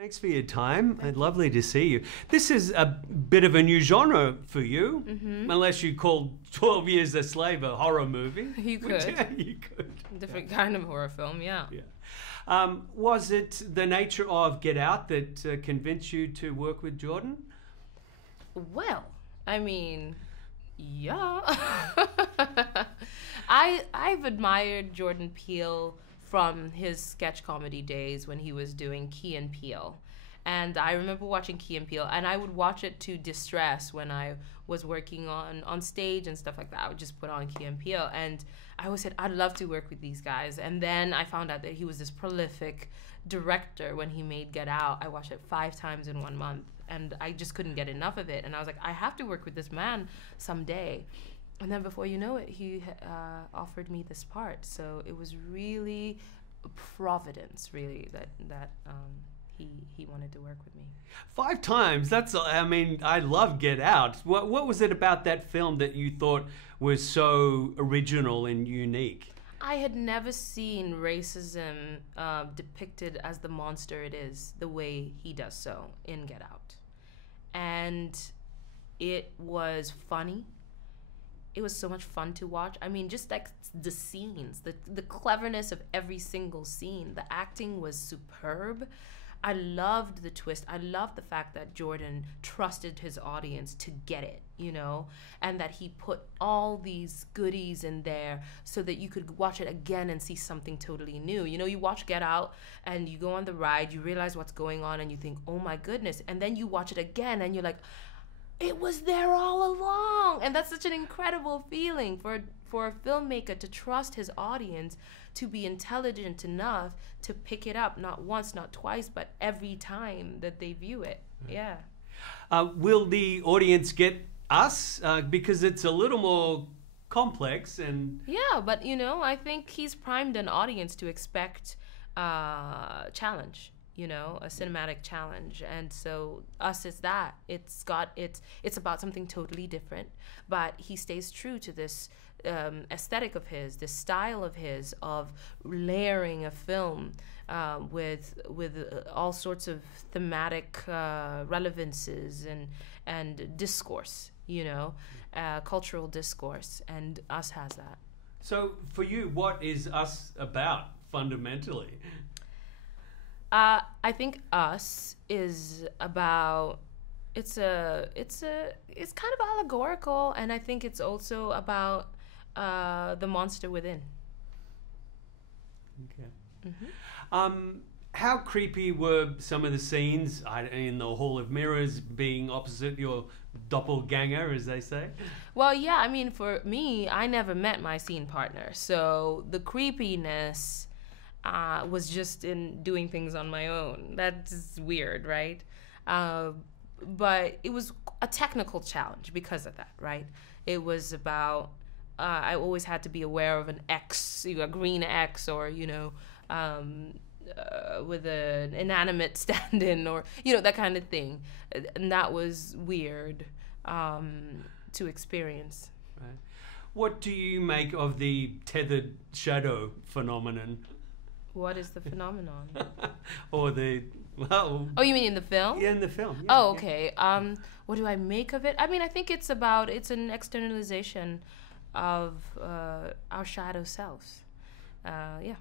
Thanks for your time. Lovely to see you. This is a bit of a new genre for you, unless you call 12 Years a Slave a horror movie. You could. You could. Different kind of horror film, yeah. Was it the nature of Get Out that convinced you to work with Jordan? Well, I mean, yeah. I've admired Jordan Peele from his sketch comedy days when he was doing Key and Peele. And I remember watching Key and Peele, and I would watch it to distress when I was working on stage and stuff like that. I would just put on Key and Peele, and I always said, I'd love to work with these guys. And then I found out that he was this prolific director when he made Get Out. I watched it 5 times in 1 month, and I just couldn't get enough of it. And I was like, I have to work with this man someday. And then before you know it, he offered me this part. So it was really providence, really, that he wanted to work with me. 5 times? That's, I mean, I love Get Out. What was it about that film that you thought was so original and unique? I had never seen racism depicted as the monster it is, the way he does so in Get Out. And it was funny. It was so much fun to watch. I mean, just like the scenes, the cleverness of every single scene. The acting was superb. I loved the twist. I loved the fact that Jordan trusted his audience to get it, you know, and that he put all these goodies in there so that you could watch it again and see something totally new. You know, you watch Get Out and you go on the ride, you realize what's going on and you think, oh my goodness. And then you watch it again and you're like, it was there all along. And that's such an incredible feeling for a filmmaker to trust his audience, to be intelligent enough to pick it up, not once, not twice, but every time that they view it. Yeah. Will the audience get us? Because it's a little more complex and... Yeah, but you know, I think he's primed an audience to expect challenge. You know, a cinematic challenge. And so Us is that. It's about something totally different, but he stays true to this aesthetic of his, this style of his, of layering a film with all sorts of thematic relevances and discourse, you know, cultural discourse, and Us has that. So for you, what is Us about fundamentally? I think Us is about, it's kind of allegorical, and I think it's also about the monster within. Okay. How creepy were some of the scenes in the Hall of Mirrors, being opposite your doppelganger, as they say? Well, yeah, I mean, for me, I never met my scene partner, so the creepiness was just in doing things on my own. That's weird, right? But it was a technical challenge because of that, right? It was about, I always had to be aware of an X, a green X, or, you know, with an inanimate stand-in, or, you know, that kind of thing. And that was weird to experience. Right. What do you make of the tethered shadow phenomenon? What is the phenomenon? Or the, well... Oh, you mean in the film? Yeah, in the film. Yeah, oh, okay. Yeah. What do I make of it? I mean, I think it's an externalization of our shadow selves. Yeah.